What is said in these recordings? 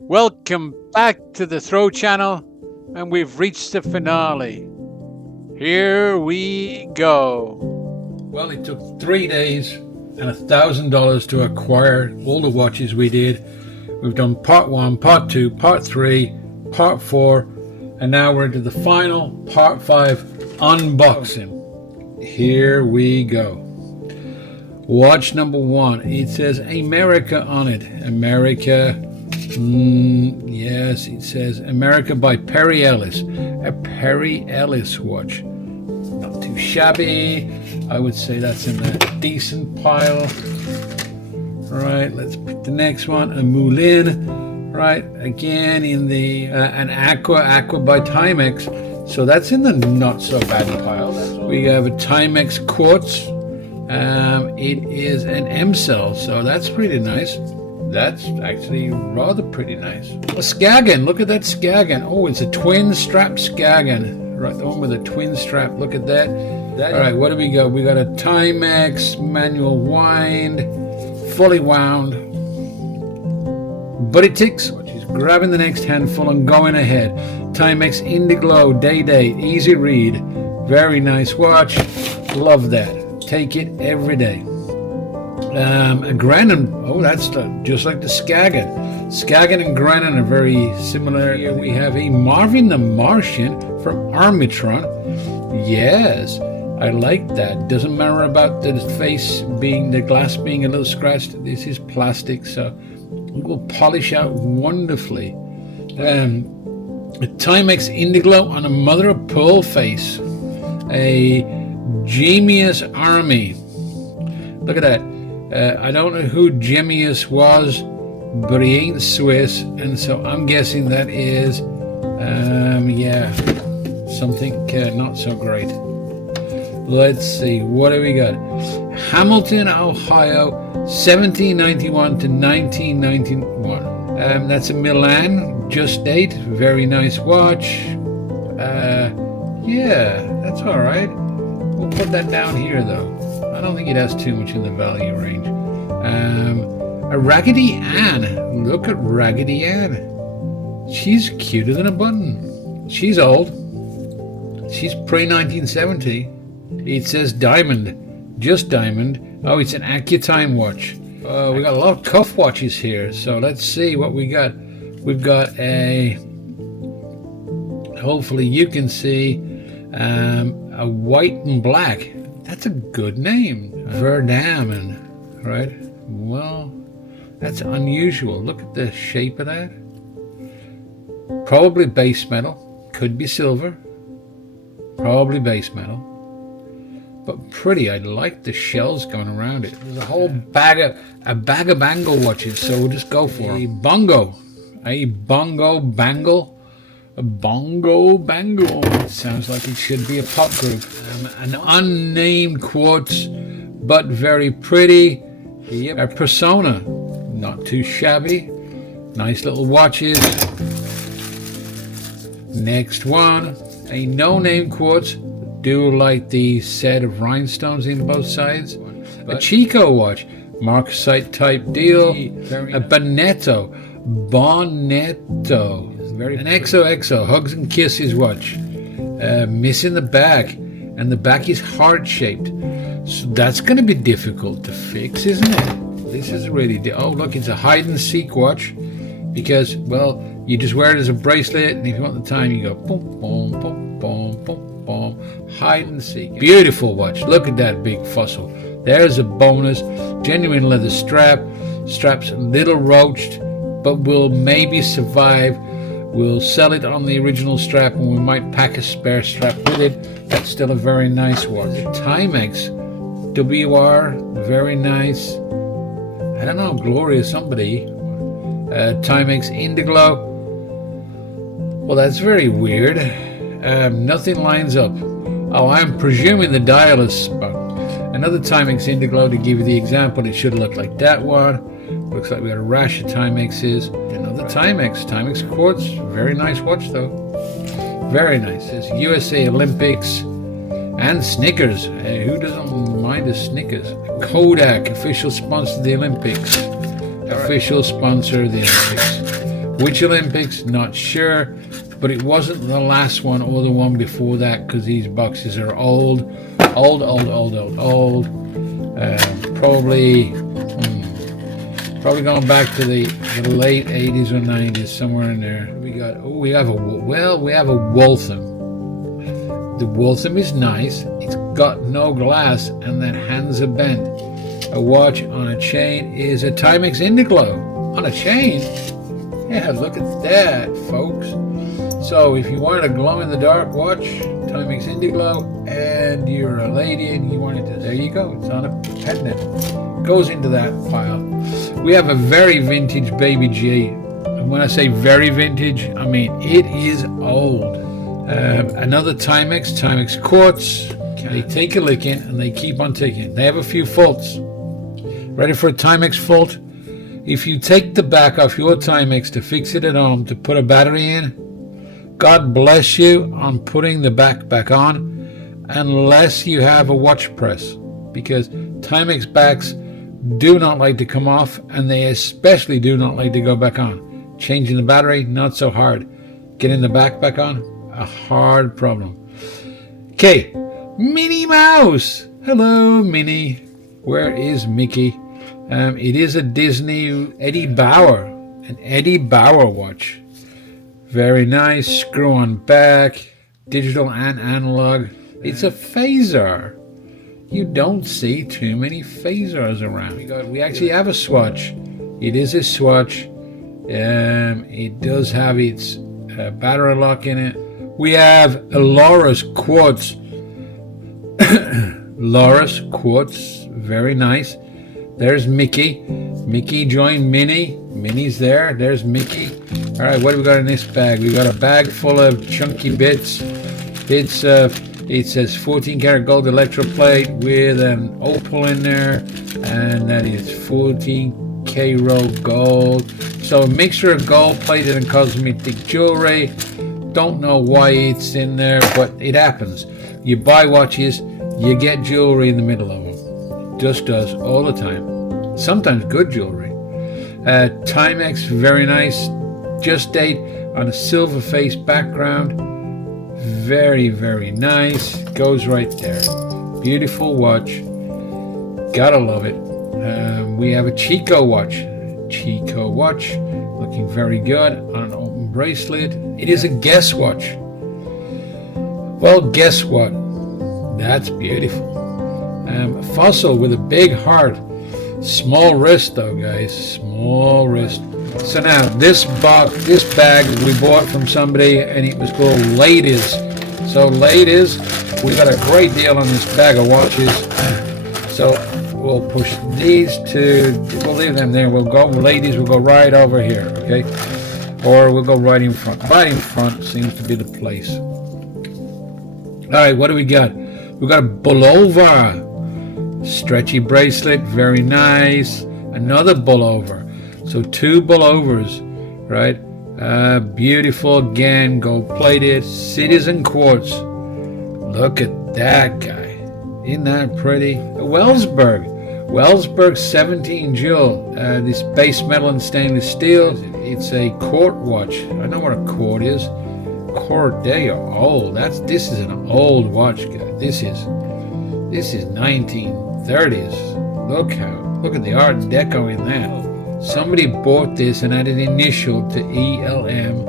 Welcome back to the Throw Channel, and we've reached the finale. Here we go. Well, it took 3 days and $1,000 to acquire all the watches we did. We've done part 1, part 2, part 3, part 4, and now we're into the final part 5 unboxing. Here we go. Watch number 1. It says America on it. America. Yes, it says America by Perry Ellis. A Perry Ellis watch. Not too shabby. I would say that's in a decent pile. Right, let's pick the next one. A Moulin. Right, again in the an Aqua by Timex. So that's in the not so bad pile. We have a Timex quartz. It is an M cell, so that's pretty nice. That's actually rather pretty nice. A Skagen, look at that Skagen. Oh, it's a twin strap Skagen. Right, the one with a twin strap. Look at that. All right, what do we got? We got a Timex manual wind, fully wound. But it ticks. She's grabbing the next handful and going ahead. Timex Indiglo day date, easy read. Very nice watch. Love that. Take it every day. A Grennan, oh, that's just like the Skagen. Skagen and Grennan are very similar. Here we have a Marvin the Martian from Armitron. Yes, I like that. Doesn't matter about the face being, the glass being a little scratched. This is plastic, so it will polish out wonderfully. A Timex Indiglo on a mother of pearl face. A Gemius Army. Look at that. I don't know who Gemius was, but he ain't Swiss, and so I'm guessing that is, yeah, something not so great. Let's see, what do we got? Hamilton, Ohio, 1791 to 1991. That's a Milan, just date, very nice watch. Yeah, that's all right. We'll put that down here, though. I don't think it has too much in the value range. A Raggedy Ann. Look at Raggedy Ann. She's cuter than a button. She's old. She's pre-1970. It says diamond. Just diamond. Oh, it's an AccuTime watch. We got a lot of cuff watches here. So let's see what we got. We've got a... Hopefully you can see a white and black. That's a good name. Verdamen, right? Well, that's unusual. Look at the shape of that. Probably base metal. Could be silver. Probably base metal. But pretty. I like the shells going around it. There's a whole bag of bangle watches, so we'll just go for a bongo. A bongo bangle. A bongo bangle. Sounds like it should be a pop group. An unnamed quartz, but very pretty. Yep. A Persona. Not too shabby. Nice little watches. Next one. A no-name quartz. Do like the set of rhinestones in both sides. A Chico watch. Marcasite type deal. A Bonetto. An XOXO Hugs and Kisses watch. Missing the back, and the back is heart-shaped. So that's going to be difficult to fix, isn't it? This is really... oh, look, it's a hide-and-seek watch. Because, well, you just wear it as a bracelet, and if you want the time, you go boom, boom, boom, boom, boom, boom. Hide-and-seek. Beautiful watch. Look at that big fossil. There's a bonus. Genuine leather strap. Strap's a little roached, but will maybe survive. We'll sell it on the original strap, and we might pack a spare strap with it. That's still a very nice watch. Timex WR, very nice. I don't know, Gloria somebody. Timex Indiglo. Well, that's very weird. Nothing lines up. Oh, I'm presuming the dial is spun. Another Timex Indiglo, to give you the example, it should look like that one. Looks like we got a rash of Timexes. Another Timex quartz. Very nice watch, though. Very nice. It's USA Olympics and Snickers. Who doesn't mind a Snickers? Kodak, official sponsor of the Olympics. Official sponsor of the Olympics. Which Olympics? Not sure, but it wasn't the last one or the one before that, because these boxes are old. Probably going back to the late 80s or 90s, somewhere in there. We have a Waltham. The Waltham is nice. It's got no glass, and that hands are bent. A watch on a chain is a Timex Indiglo. On a chain? Yeah, look at that, folks. So if you want a glow-in-the-dark watch, Timex Indiglo, and you're a lady and you want it to, there you go, it's on a pendant. Goes into that pile. We have a very vintage Baby G. And when I say very vintage, I mean it is old. Another Timex Quartz. They take a licking and they keep on ticking. They have a few faults. Ready for a Timex fault? If you take the back off your Timex to fix it at home to put a battery in, God bless you on putting the back on, unless you have a watch press, because Timex backs do not like to come off, and they especially do not like to go back on. Changing the battery, not so hard. Getting the back on, a hard problem. Okay, Minnie Mouse. Hello, Minnie. Where is Mickey? It is a Disney an Eddie Bauer watch. Very nice, screw on back, digital and analog. It's a phaser. You don't see too many phasers around. We actually have a swatch. It is a swatch. It does have its battery lock in it. We have a Loris Quartz. Loris Quartz, very nice. There's Mickey. Mickey joined Minnie. Minnie's there. There's Mickey. All right, what do we got in this bag? We got a bag full of chunky bits. It says 14 karat gold electroplate with an opal in there, and that is 14 karat gold. So a mixture of gold plated and cosmetic jewelry. Don't know why it's in there, but it happens. You buy watches, you get jewelry in the middle of them. It just does all the time. Sometimes good jewelry. Timex, very nice. Just date on a silver face background. Very, very nice. Goes right there. Beautiful watch. Gotta love it. We have a Chico watch. Looking very good on an open bracelet. It is a Guess watch. Well, guess what? That's beautiful. Fossil with a big heart. Small wrist though, guys. Small wrist. So now this bag we bought from somebody, and it was called Ladies. So Ladies, we got a great deal on this bag of watches. So we'll push these we'll leave them there. We'll go, Ladies, we'll go right over here, okay? Or we'll go right in front. Right in front seems to be the place. All right, what do we got? We got a Bulova. Stretchy bracelet, very nice. Another Bulova. So two Bulovas, right? Beautiful again, gold plated, Citizen Quartz. Look at that guy. Isn't that pretty? A Wellsberg 17 jewel. This base metal and stainless steel. It's a court watch. I know what a court is. Court, there you are. Old. This is an old watch, guy. This is 1930s. Look at the Art Deco in that. Somebody bought this and added initial to ELM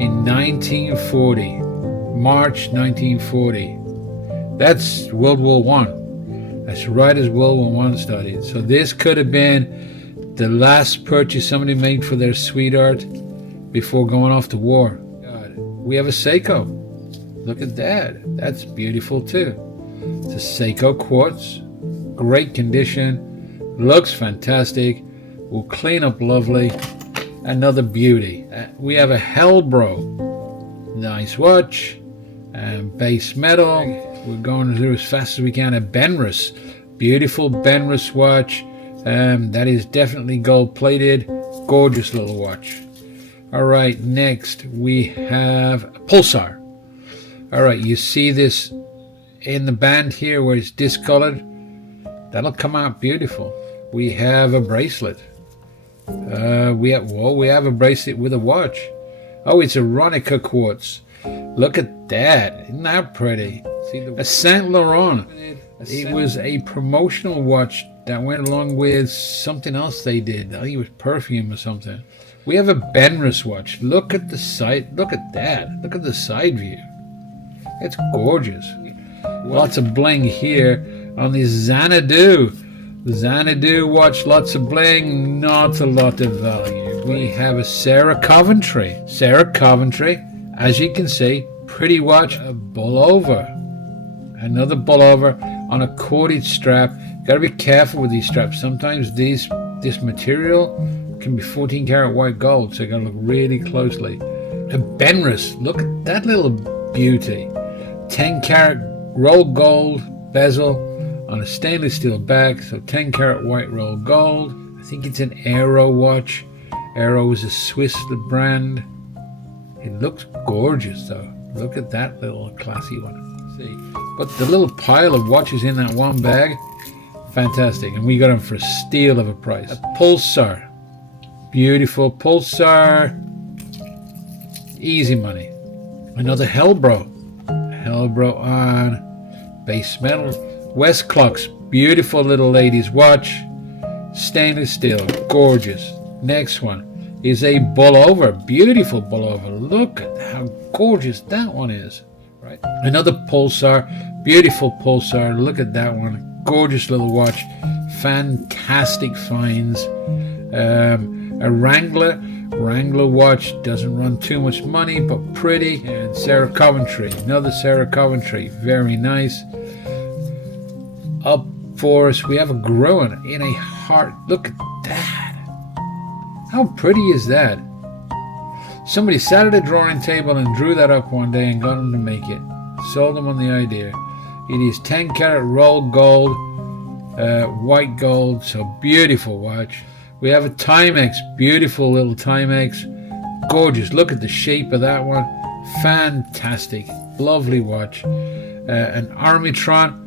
in 1940, March 1940. That's World War I. That's right as World War I started. So this could have been the last purchase somebody made for their sweetheart before going off to war. God. We have a Seiko. Look at that. That's beautiful too. It's a Seiko quartz. Great condition. Looks fantastic. Will clean up lovely. Another beauty. We have a Helbros. Nice watch. Base metal. We're going through as fast as we can. A Benrus. Beautiful Benrus watch. That is definitely gold plated. Gorgeous little watch. All right, next we have a Pulsar. All right, you see this in the band here where it's discolored? That'll come out beautiful. We have a bracelet. We have a bracelet with a watch. Oh, it's a Ronica quartz. Look at that. Isn't that pretty? A Saint Laurent. It was a promotional watch that went along with something else they did. I think it was perfume or something. We have a Benrus watch. Look at the side. Look at that. Look at the side view. It's gorgeous. Lots of bling here on this Xanadu. The Xanadu watch, lots of bling, not a lot of value. We have a Sarah Coventry. Sarah Coventry, as you can see, pretty watch, a Bulova. Another Bulova on a corded strap. Got to be careful with these straps. Sometimes this material can be 14 karat white gold, so you got to look really closely. A Benrus, look at that little beauty. 10 karat rolled gold bezel on a stainless steel back, so 10 karat white rolled gold. I think it's an Aero watch. Aero is a Swiss brand. It looks gorgeous though. Look at that little classy one. See, but the little pile of watches in that one bag, fantastic. And we got them for a steal of a price. A Pulsar, beautiful Pulsar, easy money. Another Helbro on base metal. West Clocks, beautiful little lady's watch, stainless steel, gorgeous. Next one is a Bulova, beautiful Bulova. Look at how gorgeous that one is. Right. Another Pulsar, beautiful Pulsar. Look at that one, gorgeous little watch, fantastic finds. A Wrangler watch, doesn't run too much money, but pretty. And Sarah Coventry, another Sarah Coventry, very nice. Up for us, we have a Gruen in a heart. Look at that. How pretty is that? Somebody sat at a drawing table and drew that up one day and got them to make it. Sold them on the idea. It is 10 karat rolled gold, white gold, so beautiful watch. We have a Timex, beautiful little Timex. Gorgeous. Look at the shape of that one. Fantastic. Lovely watch. An Armitron.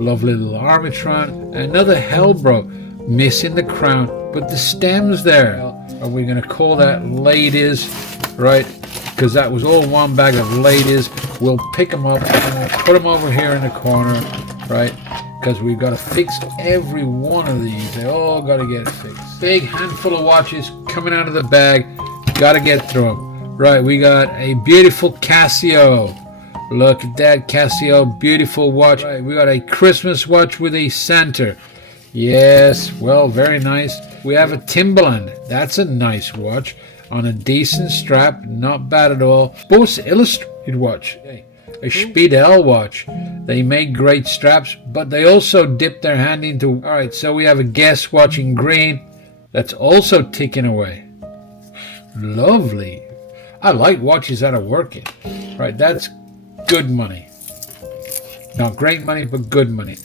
Lovely little Armitron. Another Helbro, missing the crown, but the stem's there. Are we going to call that ladies, right? Because that was all one bag of ladies. We'll pick them up and we'll put them over here in the corner, right? Because we've got to fix every one of these. They all got to get fixed. Big handful of watches coming out of the bag. Got to get through them. Right, we got a beautiful Casio. Look at that Casio, beautiful watch. Right, we got a Christmas watch with a Santa. Yes, well, very nice. We have a Timberland. That's a nice watch on a decent strap, not bad at all. Sports Illustrated watch, a Speedel watch. They make great straps, but they also dip their hand into. All right, so we have a Guess watch in green. That's also ticking away. Lovely. I like watches that are working. Right, that's good money. Not great money, but good money.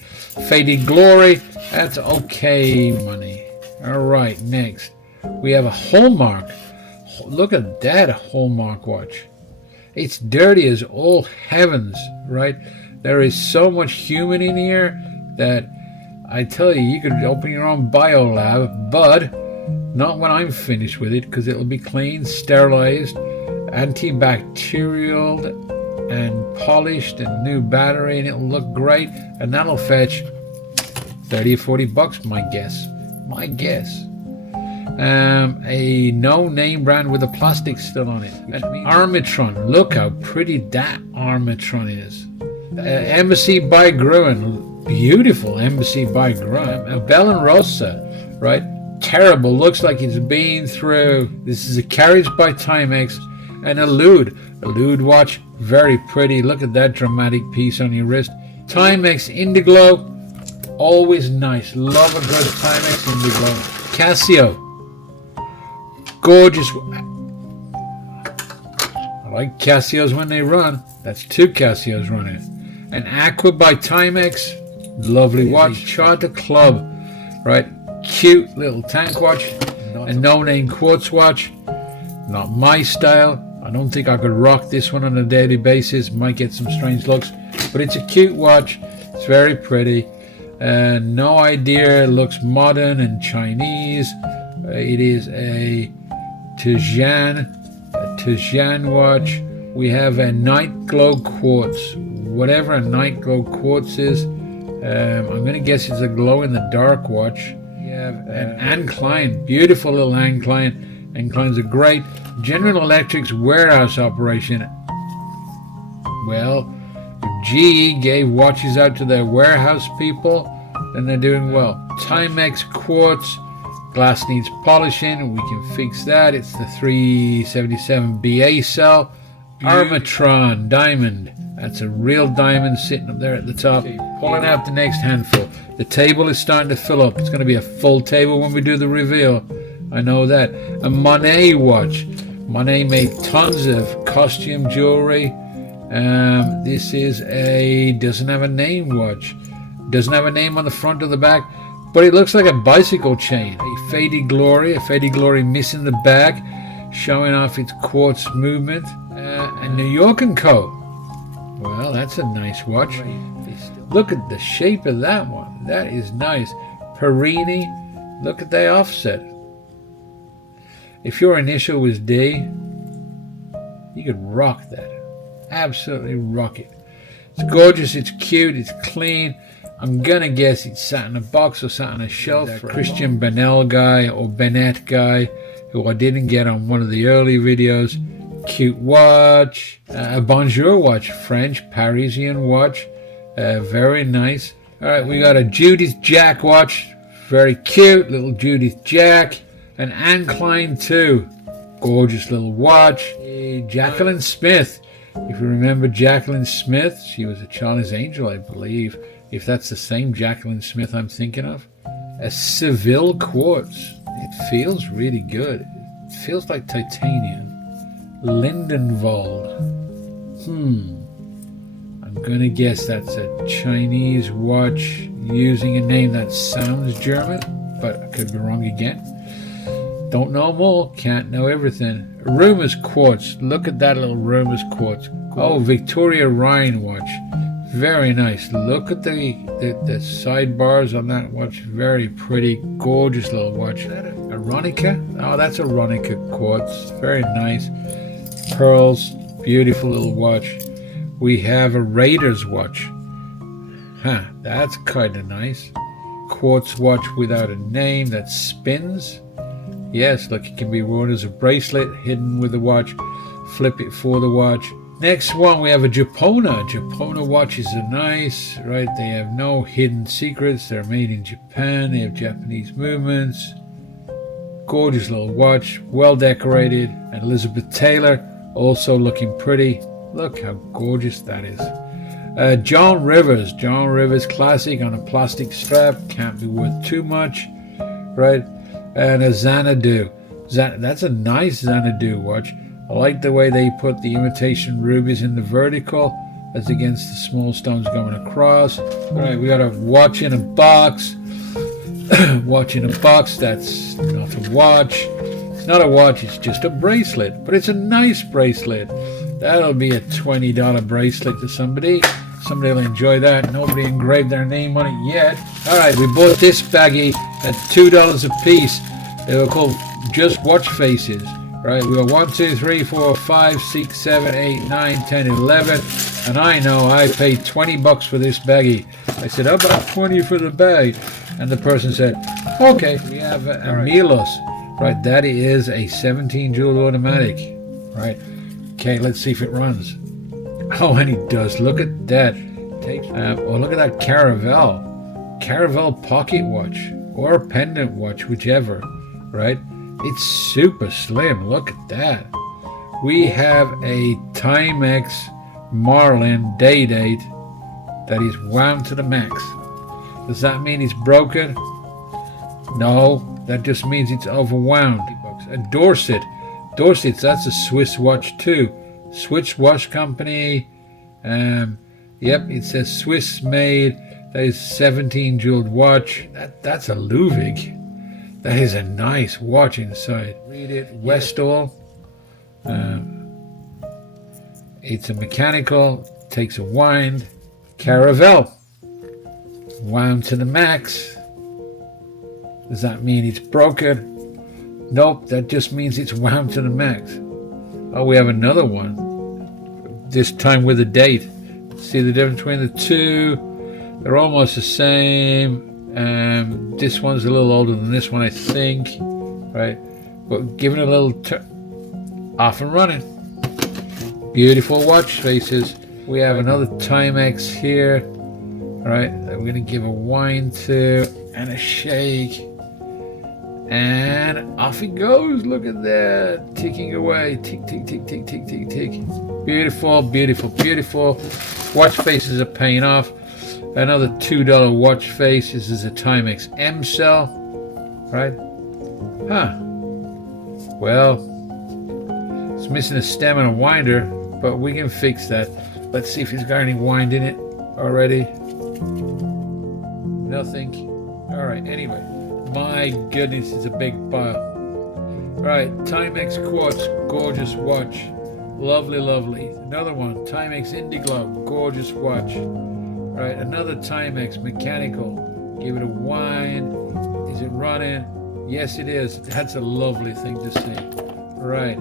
Faded Glory, that's okay money. All right, next. We have a Hallmark. Look at that Hallmark watch. It's dirty as all heavens, right? There is so much human in here that I tell you, you could open your own biolab, but not when I'm finished with it, because it'll be clean, sterilized, antibacterial, and polished, and new battery, and it'll look great, and that'll fetch 30 or 40 bucks, my guess. A no-name brand with the plastic still on it. An Armitron. Look how pretty that Armitron is. Embassy by Gruen. Beautiful Embassy by Gruen. A Bell & Rosa, right? Terrible. Looks like it's been through. This is a Carriage by Timex. And a Lude. A Lude watch. Very pretty. Look at that dramatic piece on your wrist. Timex Indiglo. Always nice. Love a good Timex Indiglo. Casio. Gorgeous. I like Casios when they run. That's two Casios running. An Aqua by Timex. Lovely watch. Charter Club. Right. Cute little tank watch. A no-name quartz watch. Not my style. I don't think I could rock this one on a daily basis. Might get some strange looks. But it's a cute watch. It's very pretty. No idea. Looks modern and Chinese. It is a Tijan watch. We have a night glow quartz, whatever a night glow quartz is. I'm gonna guess it's a glow in the dark watch. We have an Klein, beautiful little Klein. Klein's a great General Electric's warehouse operation. Well, if GE gave watches out to their warehouse people, then they're doing well. Timex quartz, glass needs polishing, we can fix that. It's the 377 BA cell. Armatron diamond, that's a real diamond sitting up there at the top. Pulling out the next handful. The table is starting to fill up. It's going to be a full table when we do the reveal. I know that. A Monet watch. Monet made tons of costume jewelry. This is doesn't have a name watch. Doesn't have a name on the front or the back, but it looks like a bicycle chain. A Faded Glory missing the back, showing off its quartz movement. And New York & Co. Well, that's a nice watch. Look at the shape of that one. That is nice. Perini, look at the offset. If your initial was D, you could rock that. Absolutely rock it. It's gorgeous, it's cute, it's clean. I'm gonna guess it sat in a box or sat on a shelf. That Christian Bennell guy or Bennett guy, who I didn't get on one of the early videos. Cute watch. A Bonjour watch, French Parisian watch. Very nice. Alright, we got a Judith Jack watch. Very cute, little Judith Jack. An Anne Klein too. Gorgeous little watch. Jacqueline Smith. If you remember Jacqueline Smith, she was a Charlie's Angel, I believe. If that's the same Jacqueline Smith I'm thinking of. A Seville quartz. It feels really good. It feels like titanium. Lindenwald. I'm gonna guess that's a Chinese watch using a name that sounds German, but I could be wrong again. Don't know them all, can't know everything. Rumors quartz. Look at that little Rumors quartz. Oh, Victoria Ryan watch. Very nice. Look at the sidebars on that watch. Very pretty, gorgeous little watch. Is that a Ronica? Oh, that's a Ronica quartz. Very nice. Pearls, beautiful little watch. We have a Raiders watch. That's kind of nice. Quartz watch without a name that spins. Yes, look, it can be worn as a bracelet, hidden with the watch. Flip it for the watch. Next one, we have a Japona. Japona watches are nice, right? They have no hidden secrets. They're made in Japan. They have Japanese movements. Gorgeous little watch, well decorated. And Elizabeth Taylor, also looking pretty. Look how gorgeous that is. John Rivers classic on a plastic strap. Can't be worth too much, right? And a Xanadu. That's a nice Xanadu watch. I like the way they put the imitation rubies in the vertical as against the small stones going across. All right, we got a watch in a box. Watch in a box, that's not a watch. It's not a watch, it's just a bracelet. But it's a nice bracelet. That'll be a $20 bracelet to somebody. Somebody will enjoy that. Nobody engraved their name on it yet. All right, we bought this baggie at $2 a piece. They were called just watch faces. Right, we got 1, 2, 3, 4, 5, 6, 7, 8, 9, 10, 11. And I know I paid $20 for this baggie. I said, how about 20 for the bag? And the person said, okay. We have a Milos. Right, that is a 17 jewel automatic. Right, okay, let's see if it runs. Oh, and it does. Look at that. Oh, look at that Caravel pocket watch or a pendant watch, whichever. Right, it's super slim. Look at that. We have a Timex Marlin day date that is wound to the max. Does that mean it's broken? No, that just means it's overwound. A Dorset, that's a Swiss watch too. Swiss watch company. Yep, it says Swiss made. That is 17 jeweled watch. That's a Ludwig. That is a nice watch inside. Read it. Westall. It's a mechanical. Takes a wind. Caravel. Wound to the max. Does that mean it's broken? Nope, that just means it's wound to the max. Oh, we have another one. This time with a date. See the difference between the two? They're almost the same. This one's a little older than this one, I think. Right? But give it a little turn. Off and running. Beautiful watch faces. We have another Timex here. All right, that we're gonna give a wind to and a shake. And off he goes. Look at that. Ticking away. Tick, tick, tick, tick, tick, tick, tick. Beautiful, beautiful, beautiful. Watch faces are paying off. Another $2 watch face. This is a Timex M cell. Right? Huh. Well, it's missing a stem and a winder, but we can fix that. Let's see if he's got any wind in it already. Nothing. All right, anyway. My goodness, it's a big pile. All right, Timex Quartz, gorgeous watch. Lovely, lovely. Another one, Timex Indiglo, gorgeous watch. All right, another Timex Mechanical. Give it a wind. Is it running? Yes, it is. That's a lovely thing to see. All right,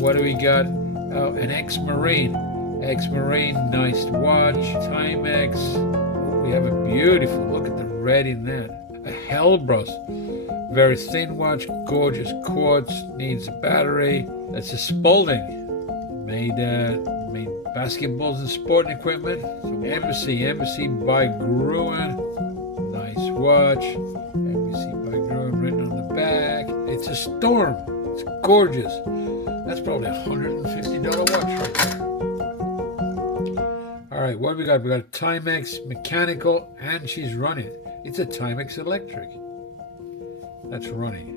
what do we got? Oh, an Ex-Marine. Ex-Marine, nice watch. Timex. Oh, we have a beautiful, look at the red in that. A Helbros, very thin watch, gorgeous quartz, needs a battery. That's a Spalding, made basketballs and sporting equipment. So Embassy by Gruen, nice watch. Embassy by Gruen written on the back. It's a Storm, it's gorgeous. That's probably a $150 watch right there. All right, what do we got? We got a Timex Mechanical, and she's running. It's a Timex Electric. That's running.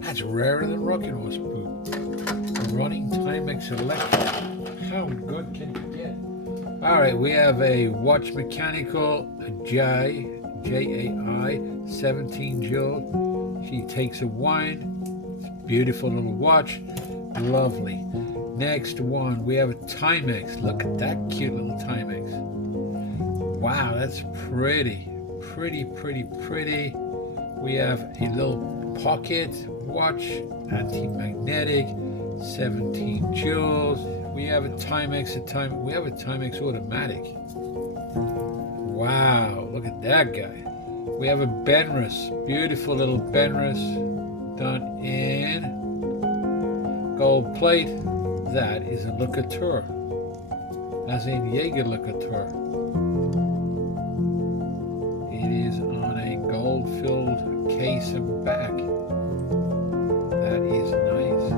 That's rarer than rocking horse poop. A running Timex Electric. How good can you get? All right, we have a watch mechanical, a J-A-I, 17 joule. She takes a wind. It's a beautiful little watch. Lovely. Next one, we have a Timex. Look at that cute little Timex. Wow, that's pretty. Pretty, pretty, pretty. We have a little pocket watch, anti-magnetic, 17 joules. We have a Timex, we have a Timex automatic. Wow, look at that guy. We have a Benrus, beautiful little Benrus, done in gold plate. That is a Locateur, as in Jaeger Locateur. It is on a gold-filled case and back. That is nice.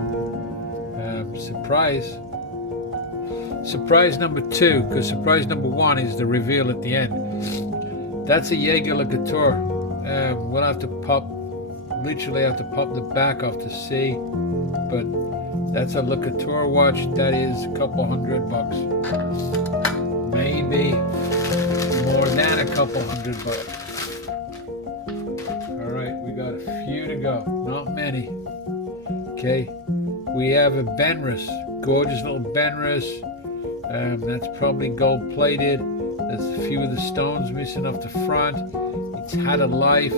Surprise number 2, because surprise number 1 is the reveal at the end. That's a Jaeger Locateur. We'll have to literally have to pop the back off to see, but that's a Locateur watch. That is a couple $100. Maybe more than a couple $100. All right, we got a few to go, not many. Okay, we have a Benrus, gorgeous little Benrus. That's probably gold plated. There's a few of the stones missing off the front. It's had a life.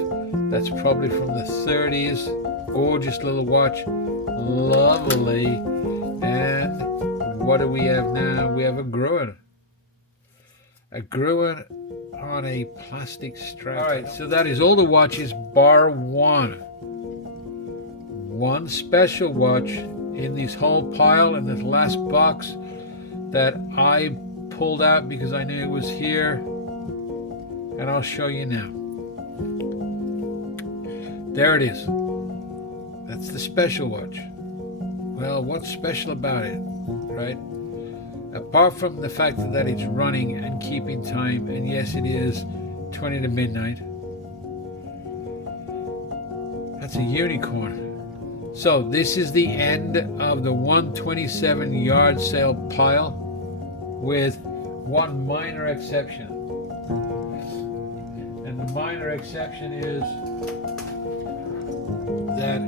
That's probably from the 30s. Gorgeous little watch, lovely. And what do we have now? We have a Gruen. A Gruen on a plastic strap. All right, so that is all the watches bar one. One special watch in this whole pile, in this last box that I pulled out because I knew it was here, and I'll show you now. There it is. That's the special watch. Well, what's special about it, right? Apart from the fact that it's running and keeping time, and yes, it is 20 to midnight. That's a unicorn. So this is the end of the 127 yard sale pile, with one minor exception. And the minor exception is that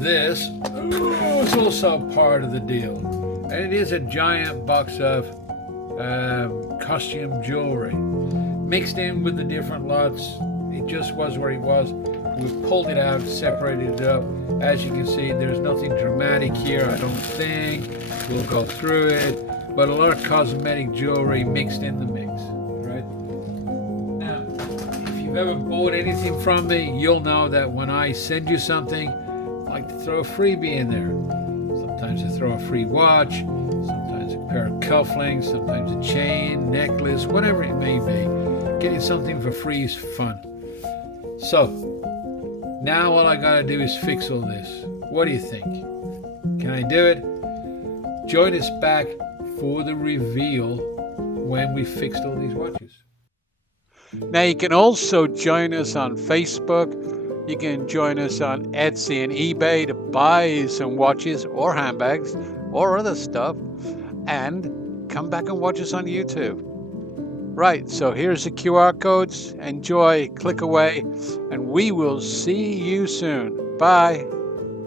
this is also part of the deal. And it is a giant box of costume jewelry mixed in with the different lots. It just was where it was. We've pulled it out, separated it up. As you can see, there's nothing dramatic here, I don't think. We'll go through it, but a lot of cosmetic jewelry mixed in the mix, right? Now, if you've ever bought anything from me, you'll know that when I send you something, I like to throw a freebie in there. Sometimes I throw a free watch, sometimes a pair of cufflinks, sometimes a chain, necklace, whatever it may be. Getting something for free is fun. So, now all I gotta do is fix all this. What do you think? Can I do it? Join us back for the reveal when we fixed all these watches. Now you can also join us on Facebook. You can join us on Etsy and eBay to buy some watches or handbags or other stuff, and come back and watch us on YouTube. Right, so here's the QR codes. Enjoy, click away, and we will see you soon. Bye.